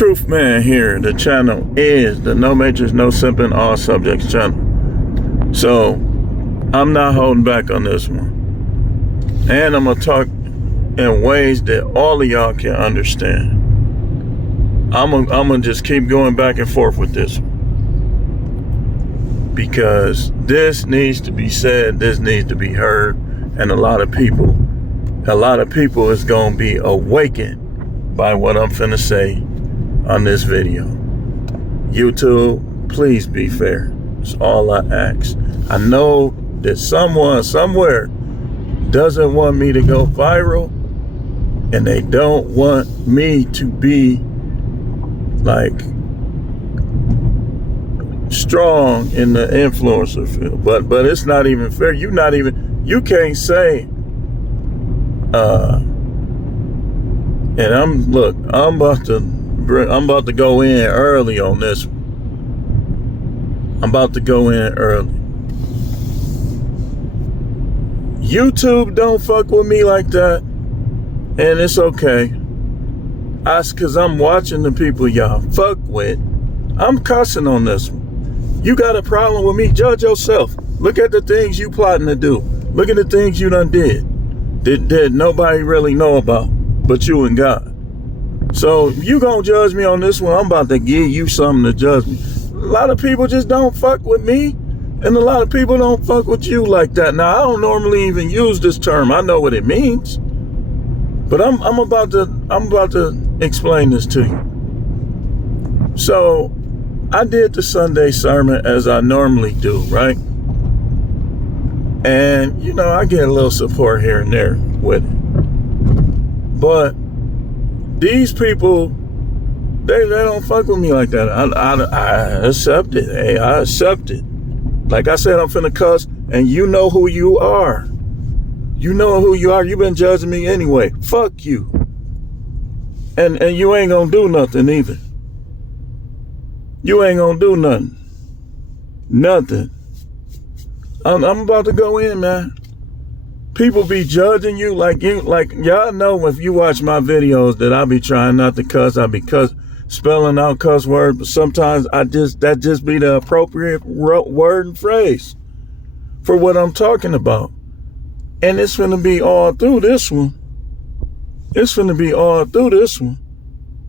Truth Man here. The channel is the No Matrix, No Simping, All Subjects channel. So I'm not holding back on this one. And I'm going to talk in ways that all of y'all can understand. I'm gonna just keep going back and forth with this one. Because this needs to be said, this needs to be heard, and a lot of people is gonna be awakened by what I'm finna say on this video. YouTube, please be fair. That's all I ask. I know that someone somewhere doesn't want me to go viral, and they don't want me to be like strong in the influencer field, but it's not even fair. You can't say and I'm about to go in early on this one. I'm about to go in early. YouTube don't fuck with me like that, and it's okay. Cause I'm watching the people y'all fuck with. I'm cussing on this one. You got a problem with me? Judge yourself. Look at the things you plotting to do. Look at the things you done did that nobody really know about but you and God. So you gonna judge me on this one, I'm about to give you something to judge me. A lot of people just don't fuck with me, and a lot of people don't fuck with you like that. Now, I don't normally even use this term. I know what it means, but I'm about to explain this to you. So I did the Sunday sermon as I normally do, right? And, I get a little support here and there with it. But these people, they don't fuck with me like that. I accept it. Hey, I accept it. Like I said, I'm finna cuss, and you know who you are. You know who you are. You've been judging me anyway. Fuck you. And you ain't gonna do nothing either. You ain't gonna do nothing. Nothing. I'm about to go in, man. People be judging you like y'all know if you watch my videos that I be trying not to cuss. I be spelling out cuss words, but sometimes that just be the appropriate word and phrase for what I'm talking about. And it's gonna be all through this one. It's gonna be all through this one.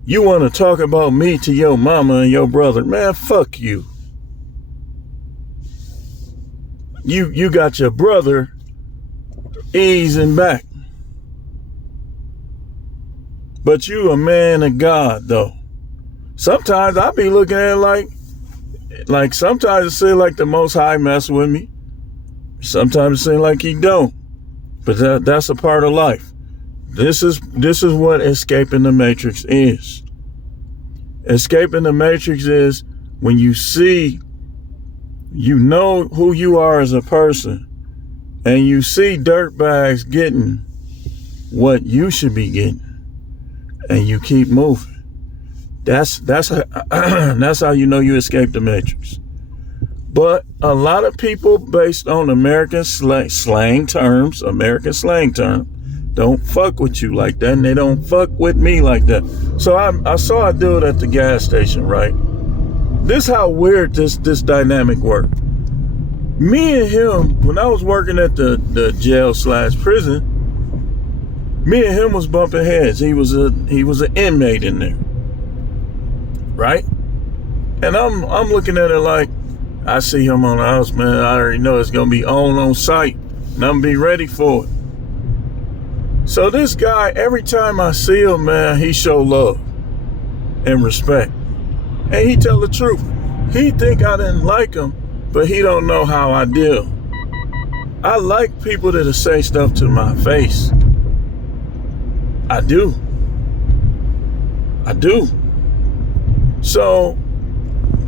You want to talk about me to your mama and your brother. Man, fuck you. You got your brother easing back. But you a man of God, though. Sometimes I be looking at it like sometimes it seems like the Most High mess with me. Sometimes it seems like he don't. But that's a part of life. This is what escaping the matrix is. Escaping the matrix is when you see, know who you are as a person, and you see dirtbags getting what you should be getting, and you keep moving. That's how you know you escape the matrix. But a lot of people, based on American slang terms, don't fuck with you like that, and they don't fuck with me like that. So I saw a dude at the gas station, right? This how weird this dynamic worked. Me and him, when I was working at the jail/prison, me and him was bumping heads. He was an inmate in there, right? And I'm looking at it like, I see him on the house, man. I already know it's gonna be on site, and I'm gonna be ready for it. So this guy, every time I see him, man, he show love and respect. And he tell the truth. He think I didn't like him, but he don't know how I deal. I like people that say stuff to my face. I do. So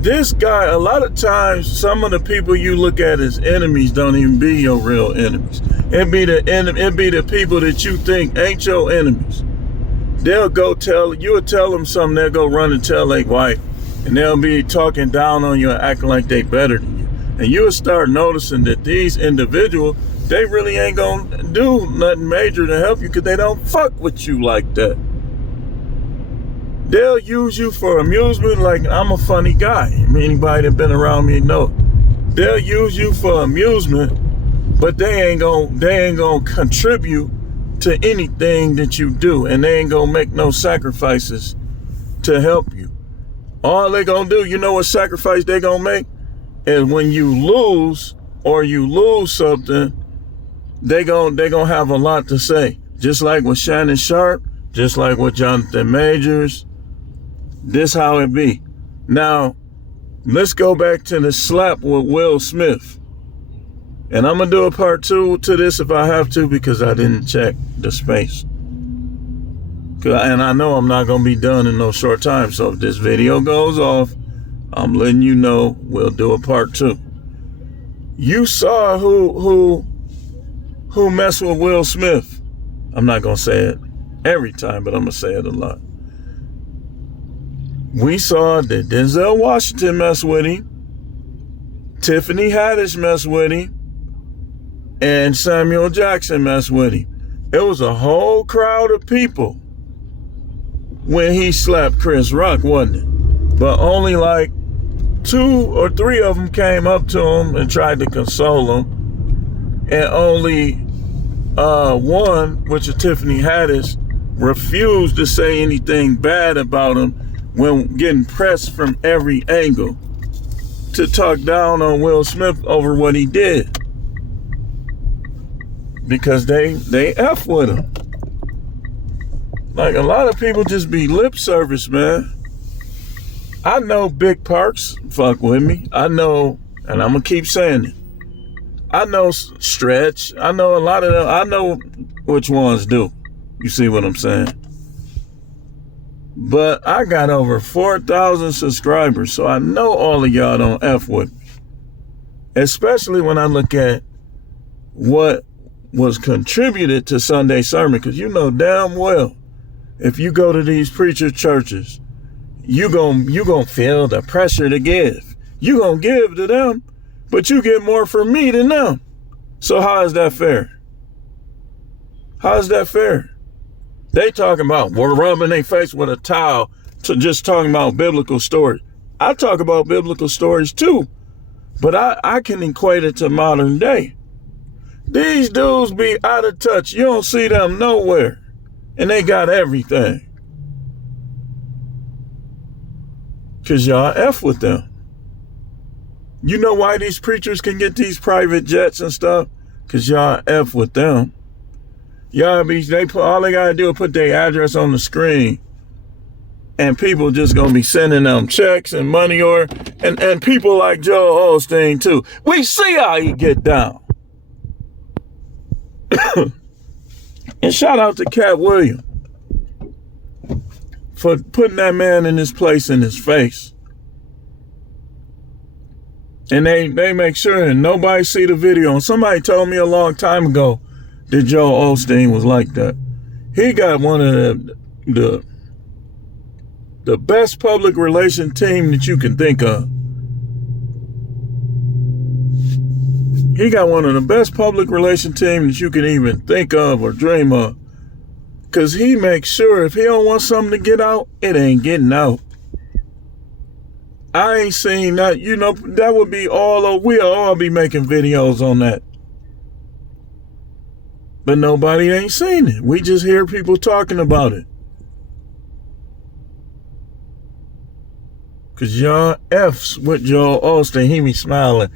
this guy, a lot of times, some of the people you look at as enemies don't even be your real enemies. It be the people that you think ain't your enemies. You'll tell them something, they'll go run and tell their wife, and they'll be talking down on you and acting like they better than you. And you'll start noticing that these individuals, they really ain't gonna do nothing major to help you because they don't fuck with you like that. They'll use you for amusement. Like, I'm a funny guy. Anybody that been around me know. They'll use you for amusement, but they ain't gonna contribute to anything that you do, and they ain't gonna make no sacrifices to help you. All they gonna do, you know what sacrifice they gonna make? And when you lose something, they gonna have a lot to say. Just like with Shannon Sharp, just like with Jonathan Majors. This how it be. Now, let's go back to the slap with Will Smith. And I'm gonna do a part 2 to this if I have to, because I didn't check the space. And I know I'm not gonna be done in no short time. So if this video goes off, I'm letting you know we'll do a part 2. You saw who messed with Will Smith. I'm not gonna say it every time, but I'm gonna say it a lot. We saw that Denzel Washington mess with him, Tiffany Haddish mess with him, and Samuel Jackson mess with him. It was a whole crowd of people when he slapped Chris Rock, wasn't it? But only like 2 or 3 of them came up to him and tried to console him. And only one, which is Tiffany Haddish, refused to say anything bad about him when getting pressed from every angle to talk down on Will Smith over what he did. Because they F with him. Like, a lot of people just be lip service, man. I know Big Parks fuck with me. I know, and I'm going to keep saying it. I know Stretch. I know a lot of them. I know which ones do. You see what I'm saying? But I got over 4,000 subscribers, so I know all of y'all don't F with me. Especially when I look at what was contributed to Sunday sermon, because you know damn well, if you go to these preacher churches, you gon' feel the pressure to give. You gonna give to them, but you get more from me than them. So how is that fair? How is that fair? They talking about, we're rubbing their face with a towel to just talking about biblical stories. I talk about biblical stories too, but I can equate it to modern day. These dudes be out of touch. You don't see them nowhere. And they got everything. Because y'all F with them. You know why these preachers can get these private jets and stuff? Because y'all F with them. Y'all all they gotta do is put their address on the screen. And people just gonna be sending them checks and money, and people like Joel Osteen too. We see how he get down. And shout out to Cat Williams for putting that man in his place in his face. And they make sure and nobody see the video. And somebody told me a long time ago that Joel Osteen was like that. He got one of the best public relation team that you can think of. He got one of the best public relation teams that you can even think of or dream of. Because he makes sure if he don't want something to get out, it ain't getting out. I ain't seen that. You know, that would be we'll all be making videos on that. But nobody ain't seen it. We just hear people talking about it. Because y'all F's with Joel Osteen. He be smiling.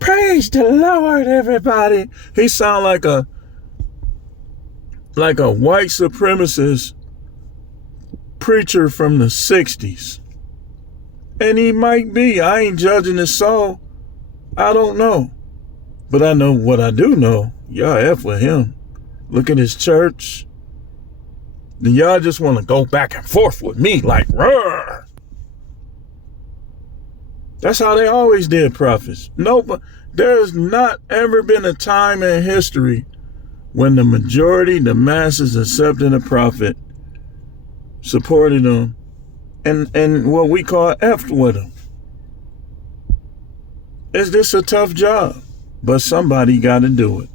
Praise the Lord, everybody. He sound like a white supremacist preacher from the 60s. And he might be. I ain't judging his soul. I don't know. But I know what I do know. Y'all F with him. Look at his church. Then y'all just want to go back and forth with me like, roar. That's how they always did prophets. No, but there's not ever been a time in history when the majority, the masses accepted a prophet, supported him, and what we call F'd with him. It's just a tough job, but somebody got to do it.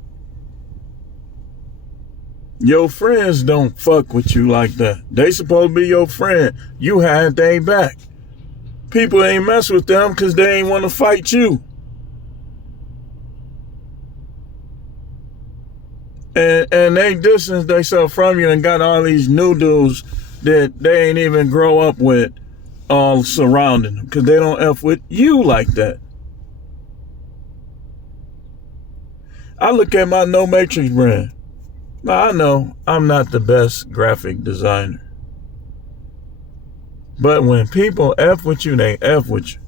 Your friends don't fuck with you like that. They supposed to be your friend. You had they back. People ain't mess with them because they ain't want to fight you. And they distance themselves from you and got all these new dudes that they ain't even grow up with all surrounding them because they don't F with you like that. I look at my No Matrix brand. Now, I know I'm not the best graphic designer. But when people F with you, they F with you.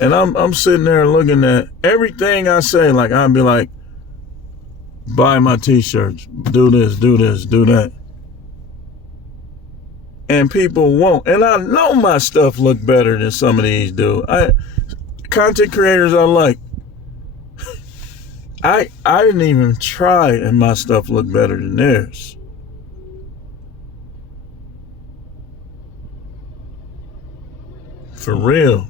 And I'm sitting there looking at everything I say, like I'd be like, buy my t-shirts, do this, do that. And people won't. And I know my stuff look better than some of these do. Content creators I like. I didn't even try and my stuff look better than theirs. For real.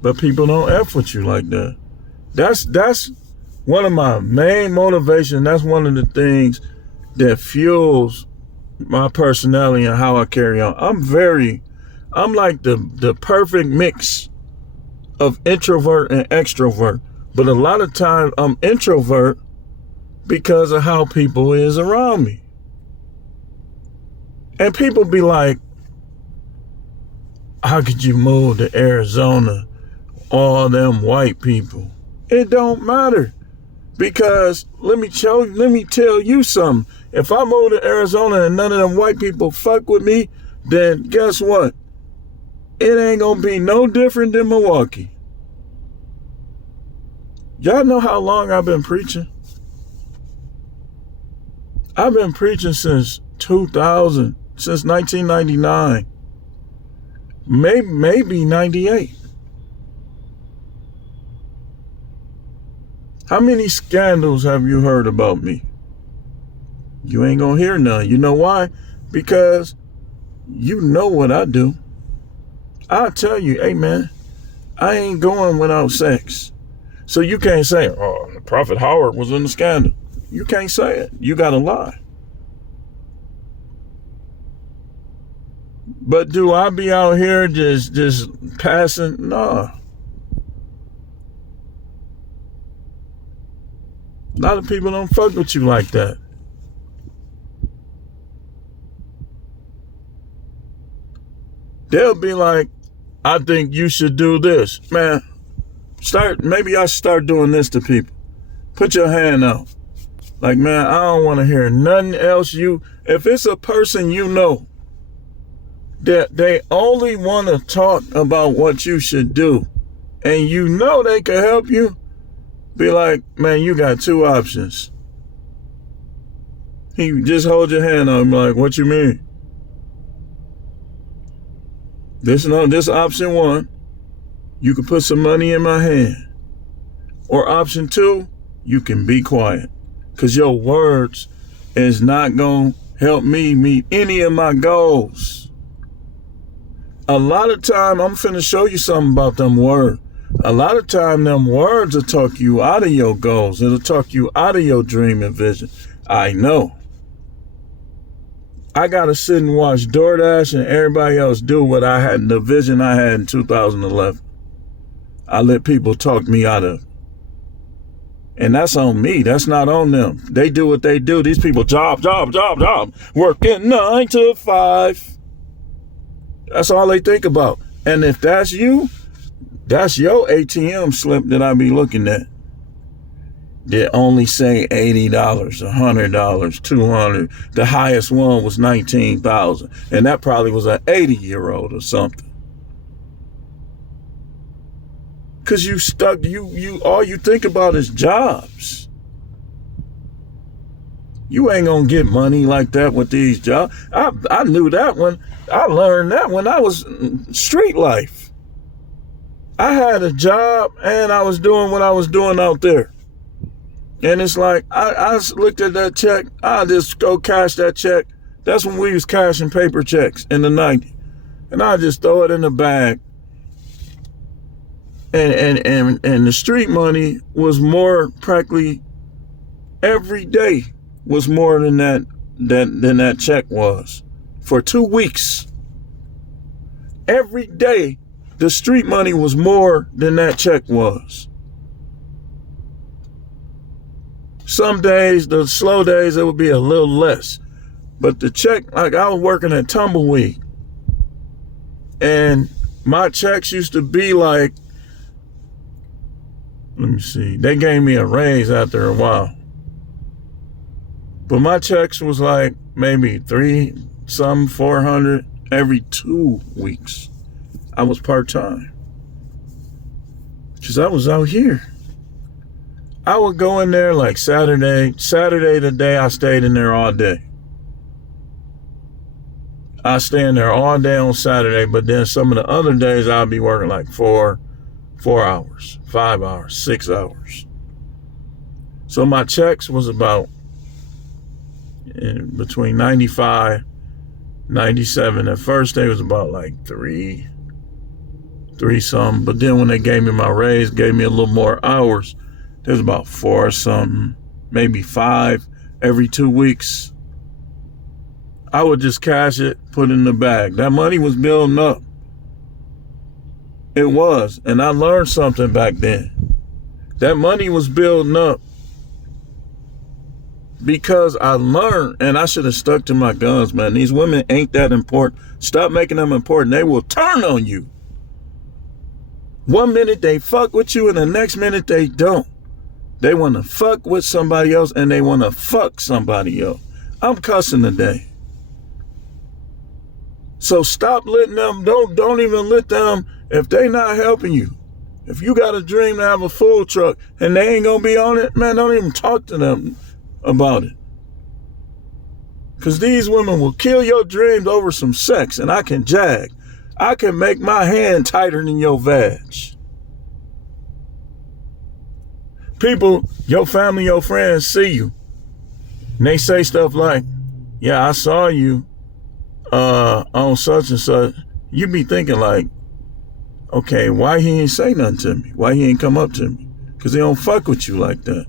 But people don't F with you like that. That's one of my main motivations. That's one of the things that fuels my personality and how I carry on. I'm like the perfect mix of introvert and extrovert. But a lot of times I'm introvert because of how people is around me. And people be like, how could you move to Arizona? All them white people. It don't matter. Because let me tell you something. If I move to Arizona and none of them white people fuck with me, then guess what? It ain't gonna be no different than Milwaukee. Y'all know how long I've been preaching? I've been preaching since 2000, since 1999. Maybe 98. How many scandals have you heard about me? You ain't gonna hear none. You know why? Because you know what I do. I'll tell you, hey man, I ain't going without sex. So you can't say, oh, Prophet Howard was in the scandal. You can't say it. You gotta lie. But do I be out here just passing? Nah. A lot of people don't fuck with you like that. They'll be like, I think you should do this. Man, maybe I start doing this to people. Put your hand out. Like, man, I don't want to hear nothing else. If it's a person you know that they only want to talk about what you should do, and you know they can help you, be like, man, you got two options. He just hold your hand out and be like, what you mean? This option one, you can put some money in my hand. Or option two, you can be quiet. Because your words is not going to help me meet any of my goals. A lot of time, I'm finna show you something about them words. A lot of time, them words will talk you out of your goals. It'll talk you out of your dream and vision. I know. I got to sit and watch DoorDash and everybody else do what I had, the vision I had in 2011. I let people talk me out of it. And that's on me. That's not on them. They do what they do. These people, job. Working 9 to 5. That's all they think about. And if that's you, that's your ATM slip that I be looking at. That only say $80, $100, $200. The highest one was $19,000. And that probably was an 80-year-old or something. Cause you stuck, you all you think about is jobs. You ain't gonna get money like that with these jobs. I knew that one. I learned that when I was street life. I had a job and I was doing what I was doing out there. And it's like, I looked at that check, I just go cash that check. That's when we was cashing paper checks in the 90s. And I just throw it in the bag. And the street money was more practically Every day was more than that check was for 2 weeks. Every day, the street money was more than that check was. Some days, the slow days, it would be a little less. But the check, like I was working at Tumbleweed, and my checks used to be like, let me see, they gave me a raise after a while. But my checks was like maybe 400 every 2 weeks. I was part-time. Because I was out here. I would go in there like Saturday the day I stayed in there all day. I stay in there all day on Saturday, but then some of the other days I'll be working like 4 hours, 5 hours, 6 hours. So my checks was about between 95, 97. At first they was about like three something. But then when they gave me my raise, gave me a little more hours, there's about 4 something, maybe 5 every 2 weeks. I would just cash it, put it in the bag. That money was building up. It was. And I learned something back then. That money was building up because I learned, and I should have stuck to my guns, man. These women ain't that important. Stop making them important. They will turn on you. 1 minute they fuck with you and the next minute they don't. They want to fuck with somebody else and they want to fuck somebody else. I'm cussing today. So stop letting them, don't even let them, if they not helping you. If you got a dream to have a food truck and they ain't gonna be on it, man, don't even talk to them about it. Because these women will kill your dreams over some sex, and I can jag. I can make my hand tighter than your vag. People, your family, your friends see you, and they say stuff like, yeah, I saw you on such and such. You be thinking like, okay, why he ain't say nothing to me? Why he ain't come up to me? Because they don't fuck with you like that.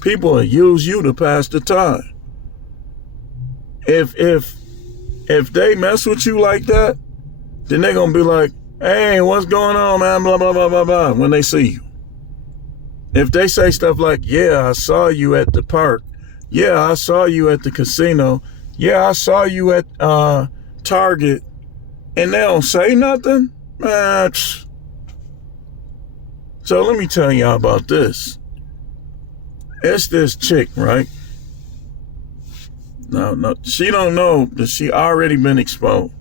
People will use you to pass the time. If they mess with you like that, then they gonna be like, hey, what's going on, man? Blah, blah, blah, blah, blah, when they see you. If they say stuff like, yeah, I saw you at the park. Yeah, I saw you at the casino. Yeah, I saw you at Target. And they don't say nothing, man. So let me tell y'all about this. It's this chick, right? No, she don't know that she already been exposed.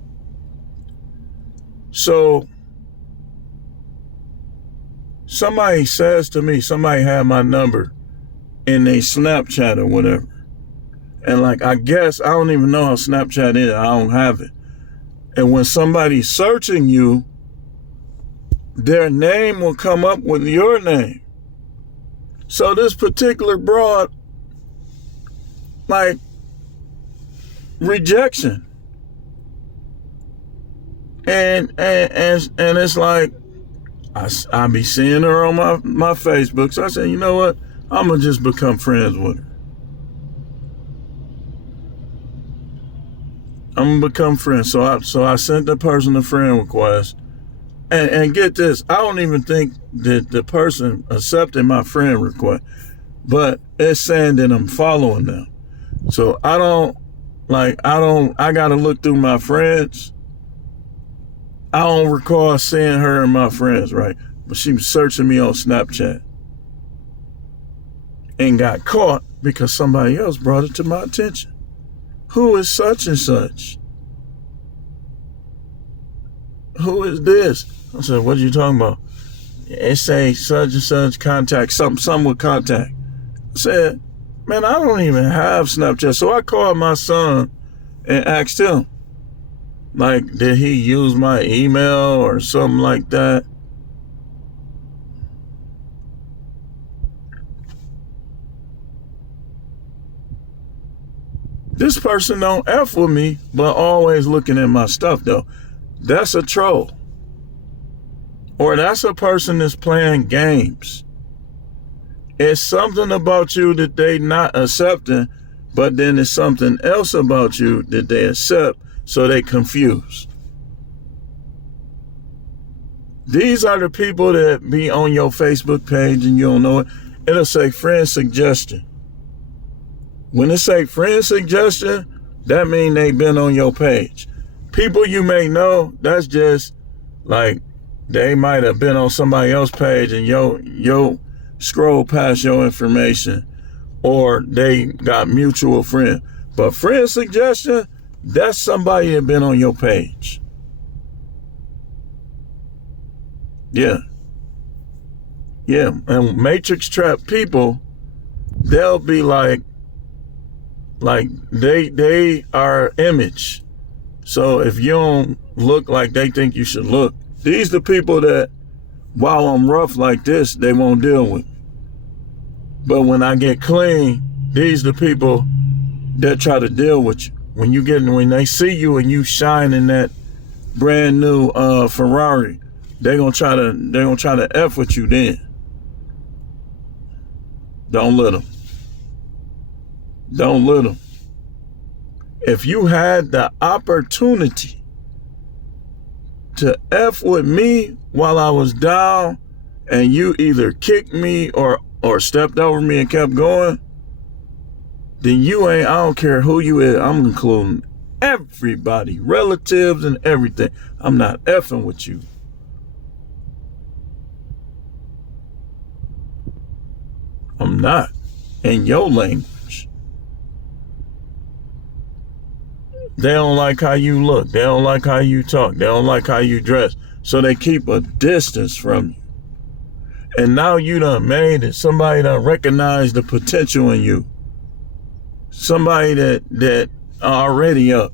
So somebody says to me, somebody had my number in they Snapchat or whatever. And like, I guess, I don't even know how Snapchat is. I don't have it. And when somebody's searching you, their name will come up with your name. So this particular broad, like, rejection. And it's like, I be seeing her on my Facebook. So I said, you know what? I'm going to just become friends with her. I'm going to become friends. So I sent the person a friend request. And get this, I don't even think that the person accepted my friend request, but it's saying that I'm following them. So I got to look through my friends. I don't recall seeing her and my friends, right? But she was searching me on Snapchat and got caught because somebody else brought it to my attention. Who is such and such? Who is this? I said, what are you talking about? It say such and such contact, something with contact. I said, man, I don't even have Snapchat. So I called my son and asked him, like, did he use my email or something like that? This person don't F with me, but always looking at my stuff, though. That's a troll. Or that's a person that's playing games. It's something about you that they not accepting, but then it's something else about you that they accept, so they confused. These are the people that be on your Facebook page and you don't know it. It'll say friend suggestion. When it say friend suggestion, that mean they been on your page. People you may know, that's just like they might have been on somebody else's page and yo scroll past your information, or they got mutual friend. But friend suggestion, that's somebody that been on your page. Yeah. And matrix trap people, they'll be like they are image. So if you don't look like they think you should look, these the people that while I'm rough like this, they won't deal with. But when I get clean, these the people that try to deal with you. When they see you and you shine in that brand new Ferrari, they're gonna try to F with you then. Don't let them. Don't let them. If you had the opportunity to F with me while I was down and you either kicked me or stepped over me and kept going, then I don't care who you is, I'm including everybody, relatives and everything. I'm not effing with you. I'm not. In your language. They don't like how you look. They don't like how you talk. They don't like how you dress. So they keep a distance from you. And now you done made it. Somebody done recognized the potential in you. Somebody that already up.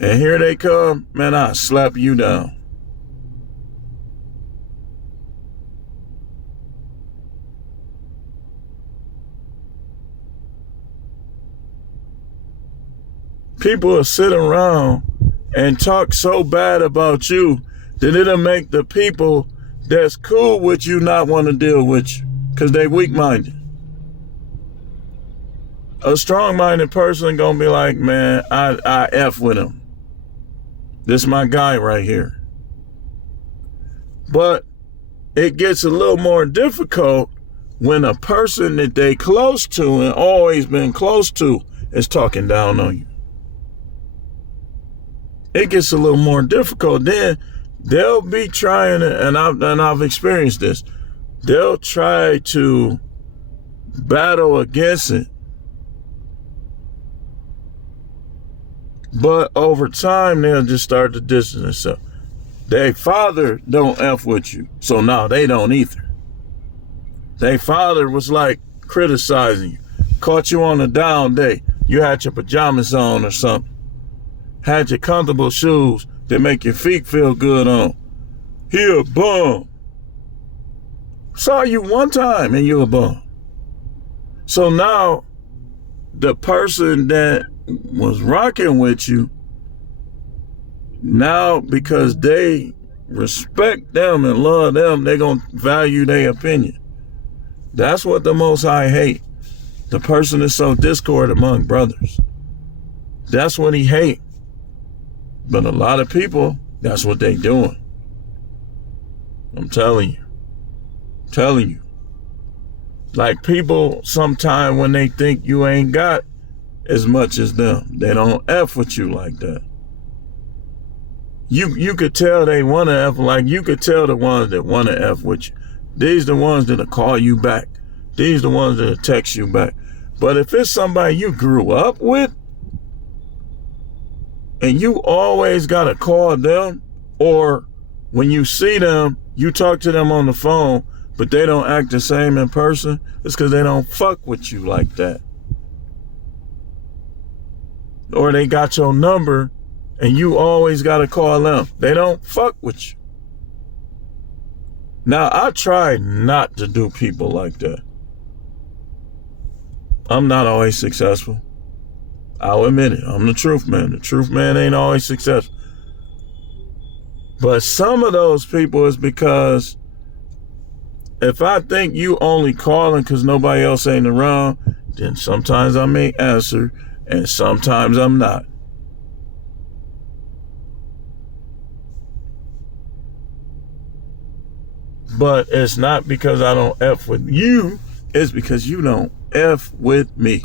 And here they come, man, I'll slap you down. People will sit around and talk so bad about you that it'll make the people that's cool with you not want to deal with you because they weak-minded. A strong-minded person gonna be like, man, I F with him. This is my guy right here. But it gets a little more difficult when a person that they close to and always been close to is talking down on you. It gets a little more difficult. Then they'll be trying, and I've experienced this, they'll try to battle against it. But over time, they'll just start to distance themselves. Their father don't F with you, so now they don't either. Their father was like criticizing you, caught you on a down day. You had your pajamas on or something. Had your comfortable shoes that make your feet feel good on. He a bum. Saw you one time and you a bum. So now the person that was rocking with you, now because they respect them and love them, they gonna value their opinion. That's what the Most High hate. The person is so discord among brothers. That's what he hate. But a lot of people, that's what they doing. I'm telling you. Like people sometime when they think you ain't got as much as them, they don't F with you like that. You could tell they want to F, like you could tell the ones that want to F with you. These the ones that'll call you back. These the ones that'll text you back. But if it's somebody you grew up with, and you always got to call them, or when you see them, you talk to them on the phone, but they don't act the same in person, it's because they don't fuck with you like that. Or they got your number, and you always got to call them. They don't fuck with you. Now, I try not to do people like that. I'm not always successful. I'll admit it. I'm the truth man. The truth man ain't always successful. But some of those people is because if I think you only calling because nobody else ain't around, then sometimes I may answer and sometimes I'm not. But it's not because I don't F with you, it's because you don't F with me.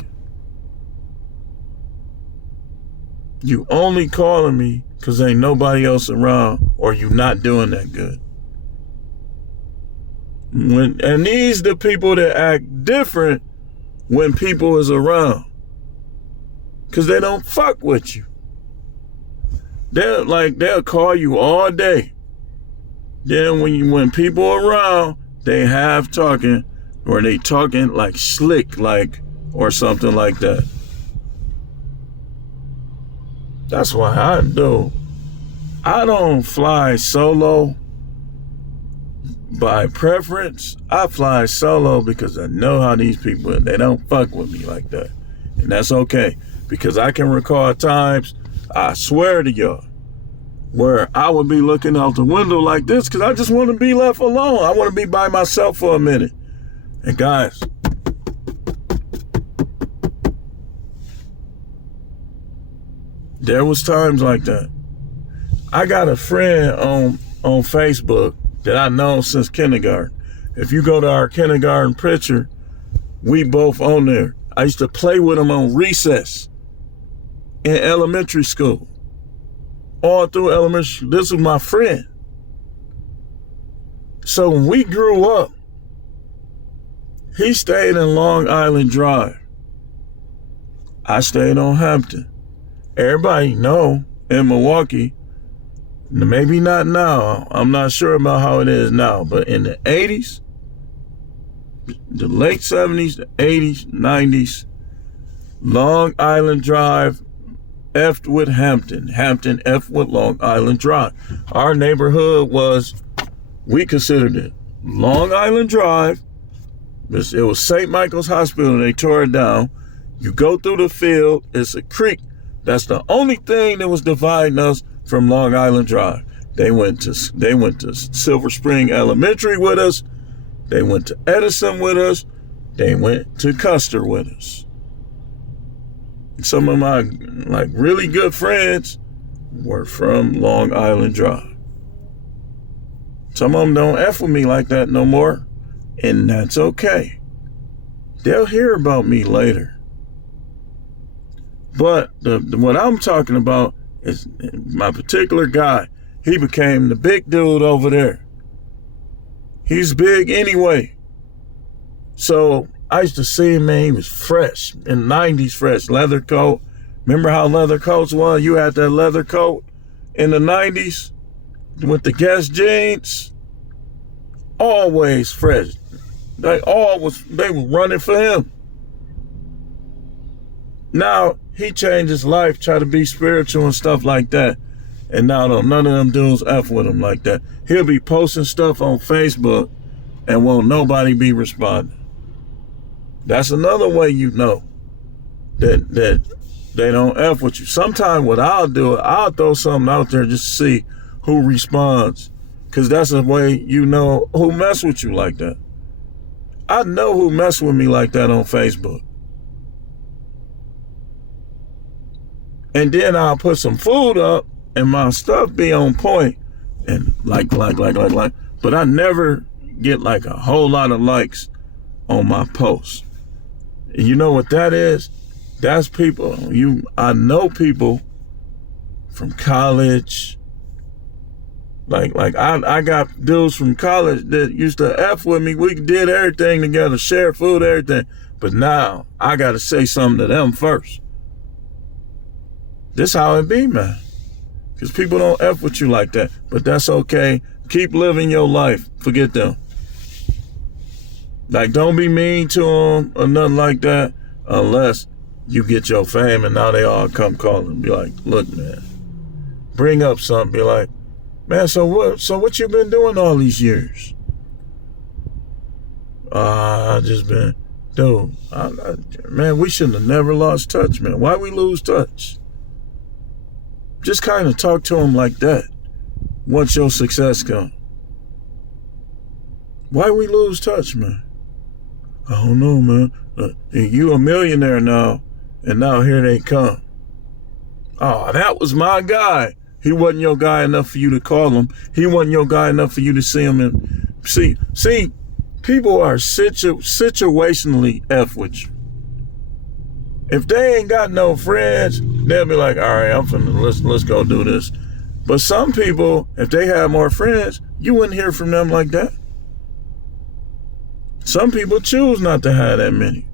You only calling me because ain't nobody else around or you not doing that good. And these the people that act different when people is around. Because they don't fuck with you. They'll call you all day. Then when people are around, they half talking or they talking like slick, like, or something like that. That's why I don't fly solo by preference. I fly solo because I know how these people, they don't fuck with me like that. And that's okay. Because I can recall times, I swear to y'all, where I would be looking out the window like this because I just want to be left alone. I want to be by myself for a minute. And guys, there was times like that. I got a friend on Facebook that I know since kindergarten. If you go to our kindergarten picture, we both on there. I used to play with him on recess in elementary school. All through elementary school. This was my friend. So when we grew up, he stayed in Long Island Drive. I stayed on Hampton. Everybody know in Milwaukee, maybe not now, I'm not sure about how it is now, but in the 80s, the late 70s, the 80s, 90s, Long Island Drive F'd with Hampton. Hampton F'd with Long Island Drive. Our neighborhood we considered it Long Island Drive. It was St. Michael's Hospital. They tore it down. You go through the field. It's a creek. That's the only thing that was dividing us from Long Island Drive. They went to Silver Spring Elementary with us. They went to Edison with us. They went to Custer with us. Some of my really good friends were from Long Island Drive. Some of them don't F with me like that no more, and that's okay. They'll hear about me later. But what I'm talking about is my particular guy. He became the big dude over there. He's big anyway. So I used to see him, man, he was fresh, in the 90s fresh, leather coat. Remember how leather coats was? You had that leather coat in the 90s with the Guess jeans. Always fresh. They were running for him. Now, he changed his life, tried to be spiritual and stuff like that. And now none of them dudes F with him like that. He'll be posting stuff on Facebook and won't nobody be responding. That's another way you know that they don't F with you. Sometimes what I'll do, I'll throw something out there just to see who responds. Because that's a way you know who mess with you like that. I know who mess with me like that on Facebook. And then I'll put some food up and my stuff be on point and like. But I never get like a whole lot of likes on my posts. And you know what that is? That's people. I know people from college. I got dudes from college that used to F with me. We did everything together, share food, everything. But now I got to say something to them first. This how it be, man. Because people don't F with you like that. But that's okay. Keep living your life. Forget them. Don't be mean to them or nothing like that unless you get your fame and now they all come calling and be like, look, man, bring up something. Be like, man, so what you been doing all these years? I just been, dude, man, we shouldn't have never lost touch, man. Why we lose touch? Just kind of talk to them like that once your success comes. Why we lose touch, man? I don't know, man. You a millionaire now, and now here they come. Oh, that was my guy. He wasn't your guy enough for you to call him. He wasn't your guy enough for you to see him. And see, people are situationally F with you. If they ain't got no friends, they'll be like, all right, let's go do this. But some people, if they have more friends, you wouldn't hear from them like that. Some people choose not to have that many.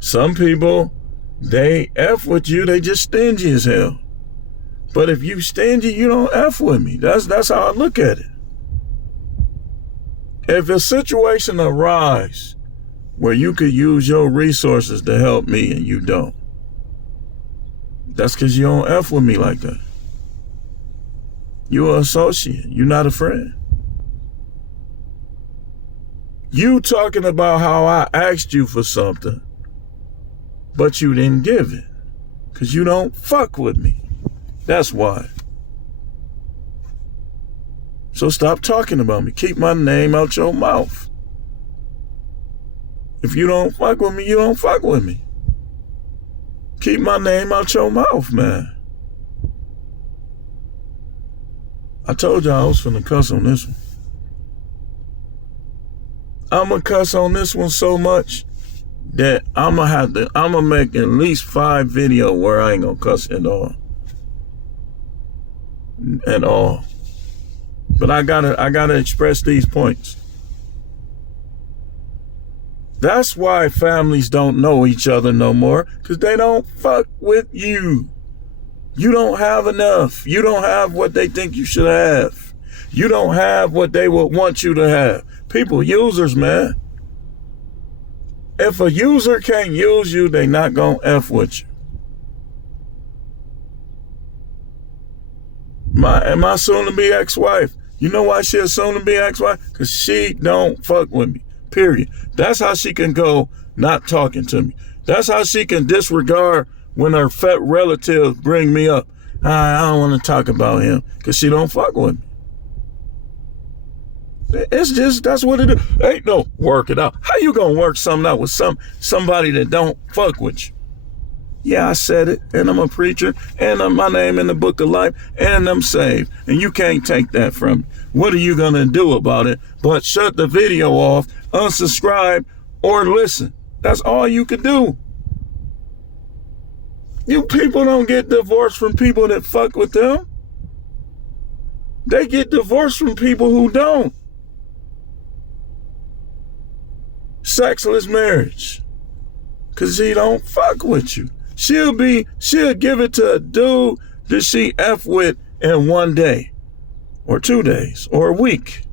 Some people, they F with you, they just stingy as hell. But if you stingy, you don't F with me. That's how I look at it. If a situation arises where you could use your resources to help me and you don't, that's because you don't F with me like that. You're an associate. You're not a friend. You talking about how I asked you for something, but you didn't give it because you don't fuck with me. That's why. So stop talking about me. Keep my name out your mouth. If you don't fuck with me, you don't fuck with me. Keep my name out your mouth, man. I told y'all I was finna cuss on this one. I'ma cuss on this one so much that I'ma make at least 5 videos where I ain't gonna cuss at all. At all. But I gotta express these points. That's why families don't know each other no more, because they don't fuck with you. You don't have enough. You don't have what they think you should have. You don't have what they would want you to have. People, users, man. If a user can't use you, they not gonna F with you. My soon-to-be ex-wife, you know why she a soon-to-be ex-wife? Because she don't fuck with me, period. That's how she can go not talking to me. That's how she can disregard when her fat relatives bring me up. I don't want to talk about him because she don't fuck with me. It's just, that's what it is. Ain't no work it out. How you gonna work something out with somebody that don't fuck with you? Yeah, I said it, and I'm a preacher, and my name in the book of life, and I'm saved, and you can't take that from me. What are you gonna do about it but shut the video off, unsubscribe, or listen? That's all you could do. You people don't get divorced from people that fuck with them. They get divorced from people who don't. Sexless marriage. Cause he don't fuck with you. She'll give it to a dude that she F with in 1 day, or 2 days, or a week.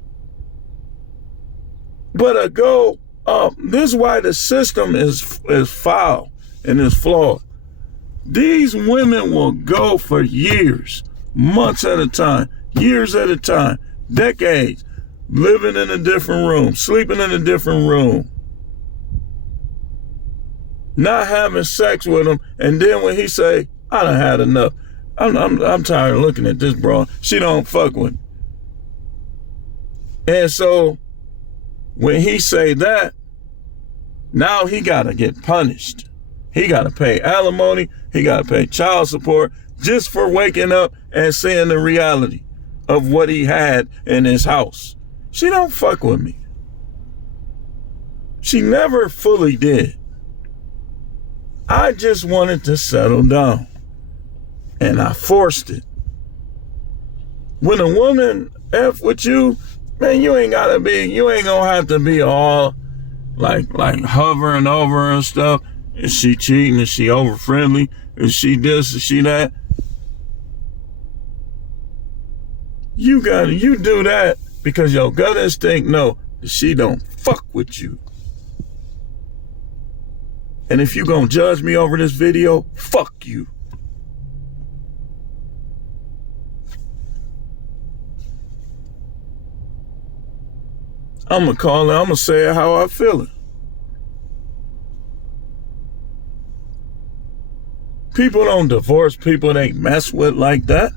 But this is why the system is foul and is flawed. These women will go for years, months at a time, years at a time, decades, living in a different room, sleeping in a different room, not having sex with him, and then when he say, I done had enough. I'm tired of looking at this broad. She don't fuck with me. And so when he say that, now he gotta get punished. He gotta pay alimony, he gotta pay child support just for waking up and seeing the reality of what he had in his house. She don't fuck with me. She never fully did. I just wanted to settle down, and I forced it. When a woman F with you, man, you ain't gonna have to be all like hovering over and stuff. Is she cheating? Is she over friendly? Is she this? Is she that? You do that because your gut instinct know that she don't fuck with you. And if you gonna judge me over this video, fuck you. I'm gonna call it, I'm gonna say it how I feel it. People don't divorce people they mess with like that.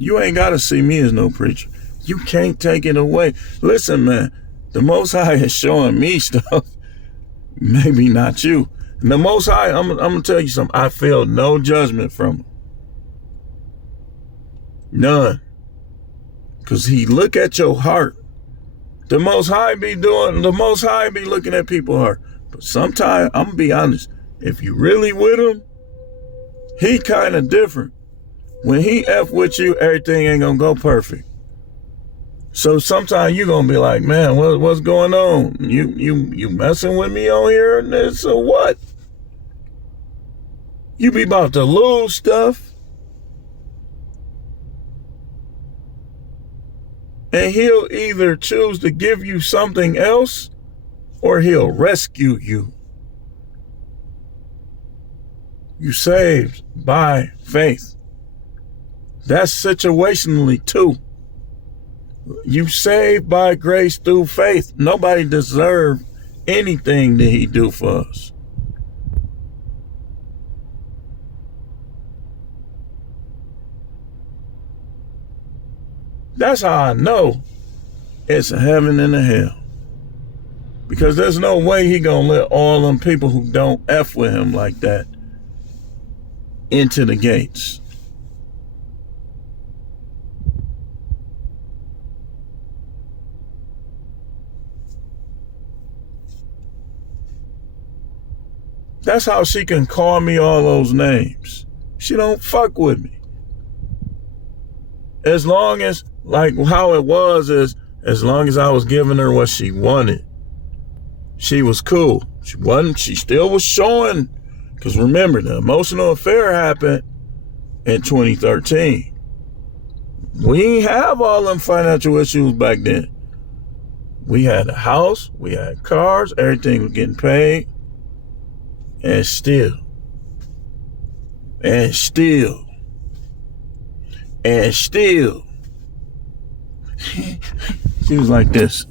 You ain't got to see me as no preacher. You can't take it away. Listen, man, the Most High is showing me stuff. Maybe not you. And the Most High, I'm going to tell you something. I feel no judgment from him. None. Because he look at your heart. The Most High be looking at people's heart. But sometimes, I'm going to be honest, if you really with him, he kind of different. When he F with you, everything ain't going to go perfect. So sometimes you're going to be like, man, what's going on? You messing with me on here and this or what? You be about to lose stuff. And he'll either choose to give you something else or he'll rescue you. You saved by faith. That's situationally too. You saved by grace through faith. Nobody deserved anything that he do for us. That's how I know it's a heaven and a hell. Because there's no way he gonna let all them people who don't F with him like that into the gates. That's how she can call me all those names. She don't fuck with me. As long as, like how it was is, as long as I was giving her what she wanted, she was cool. She still was showing, because remember, the emotional affair happened in 2013. We didn't have all them financial issues back then. We had a house, we had cars, everything was getting paid. And still, she was like this.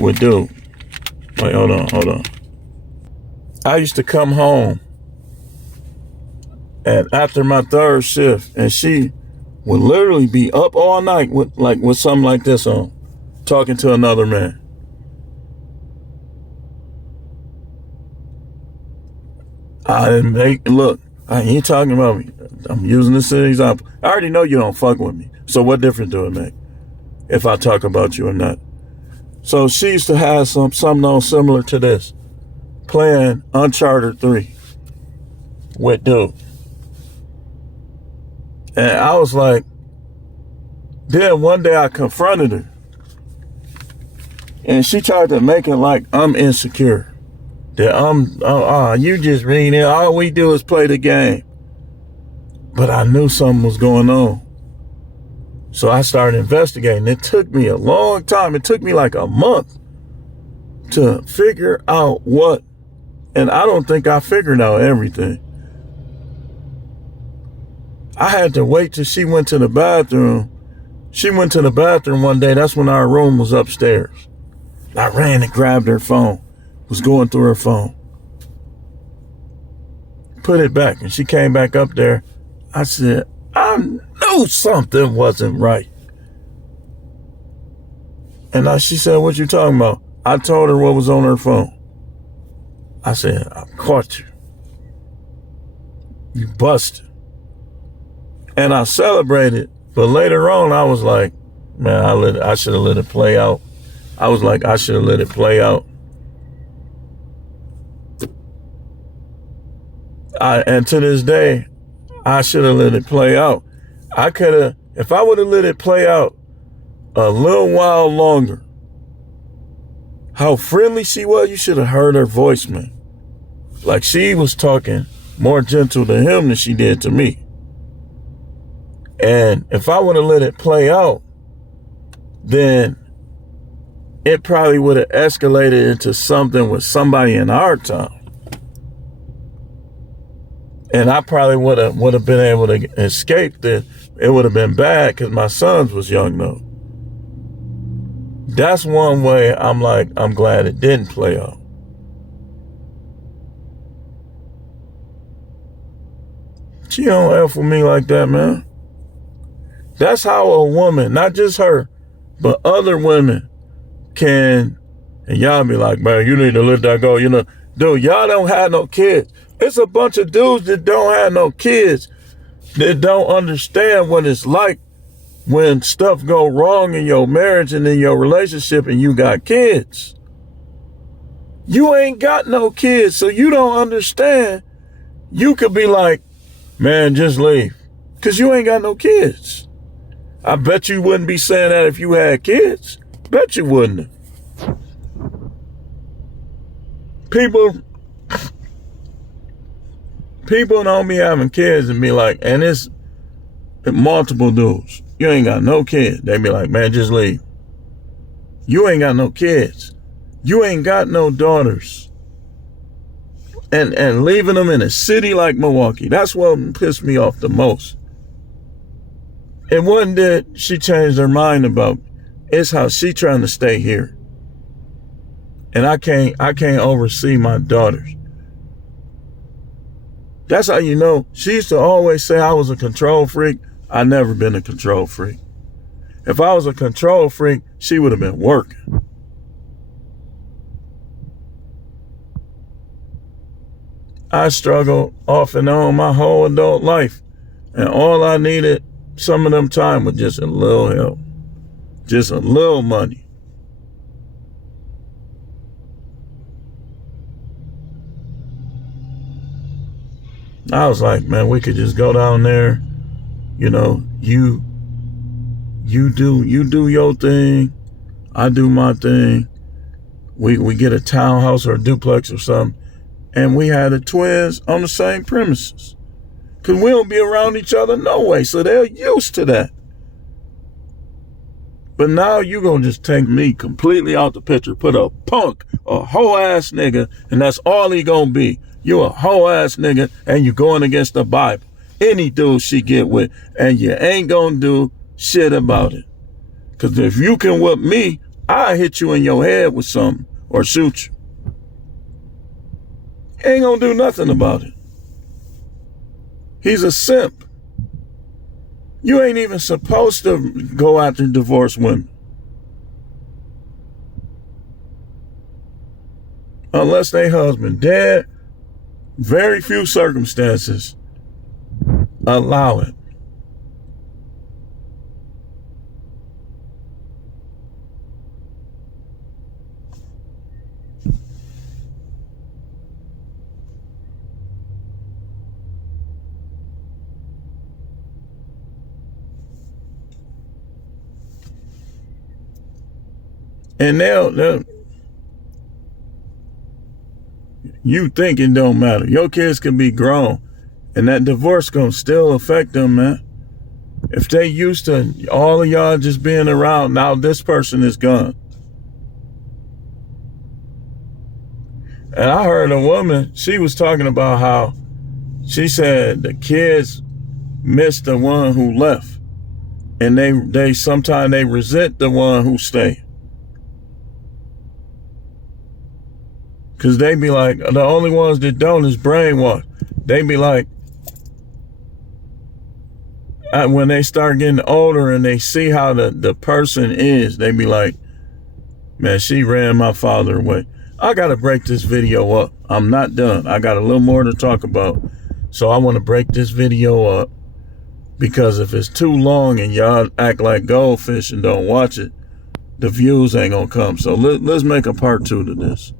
With dude. Like, hold on. I used to come home and after my third shift, and she would literally be up all night with something like this on, talking to another man. Look, I ain't talking about me. I'm using this as an example. I already know you don't fuck with me. So what difference do it make if I talk about you or not? So she used to have something on similar to this, playing Uncharted 3 with dude. And I was like, then one day I confronted her. And she tried to make it like I'm insecure. That you just read it. All we do is play the game. But I knew something was going on. So I started investigating. It took me a long time. It took me like a month to figure out what. And I don't think I figured out everything. I had to wait till she went to the bathroom. She went to the bathroom one day. That's when our room was upstairs. I ran and grabbed her phone. Was going through her phone. Put it back. And she came back up there. I said, I knew something wasn't right. And she said, what you talking about? I told her what was on her phone. I said, I caught you. You busted. And I celebrated. But later on, I was like, man, I should have let it play out. I was like, I should have let it play out. And to this day, I should have let it play out. I could have, if I would have let it play out a little while longer, how friendly she was, you should have heard her voice, man. Like she was talking more gentle to him than she did to me. And if I would have let it play out, then it probably would have escalated into something with somebody in our town. And I probably would have been able to escape this. It would have been bad because my sons was young though. That's one way I'm like, I'm glad it didn't play out. She don't F with me like that, man. That's how a woman, not just her, but other women can, and y'all be like, man, you need to let that go. You know, dude, y'all don't have no kids. It's a bunch of dudes that don't have no kids that don't understand what it's like when stuff go wrong in your marriage and in your relationship and you got kids. You ain't got no kids, so you don't understand. You could be like, man, just leave, because you ain't got no kids. I bet you wouldn't be saying that if you had kids. Bet you wouldn't. People don't be having kids and be like, and it's multiple dudes. You ain't got no kids. They be like, man, just leave. You ain't got no kids. You ain't got no daughters. And leaving them in a city like Milwaukee. That's what pissed me off the most. It wasn't that she changed her mind about, it's how she trying to stay here. And I can't oversee my daughters. That's how you know. She used to always say I was a control freak. I never been a control freak. If I was a control freak, she would have been working. I struggled off and on my whole adult life. And all I needed some of them time was just a little help. Just a little money. I was like, man, we could just go down there. You know, you do your thing. I do my thing. We get a townhouse or a duplex or something. And we had the twins on the same premises. Because we don't be around each other no way. So they're used to that. But now you going to just take me completely out the picture. Put a punk, a hoe ass nigga, and that's all he going to be. You a hoe ass nigga, and you going against the Bible. Any dude she get with, and you ain't going to do shit about it. Because if you can whip me, I'll hit you in your head with something or shoot you. Ain't gonna do nothing about it. He's a simp. You ain't even supposed to go after divorced women. Unless they husband dead, very few circumstances allow it. And they'll you think it don't matter. Your kids can be grown, and that divorce gonna still affect them, man. If they used to all of y'all just being around, now this person is gone. And I heard a woman, she was talking about how she said the kids miss the one who left, and they sometimes they resent the one who stayed. Because they be like, the only ones that don't is brainwashed. They be like, when they start getting older and they see how the person is, they be like, man, she ran my father away. I got to break this video up. I'm not done. I got a little more to talk about. So I want to break this video up, because if it's too long and y'all act like goldfish and don't watch it, the views ain't going to come. So let's make a part 2 to this.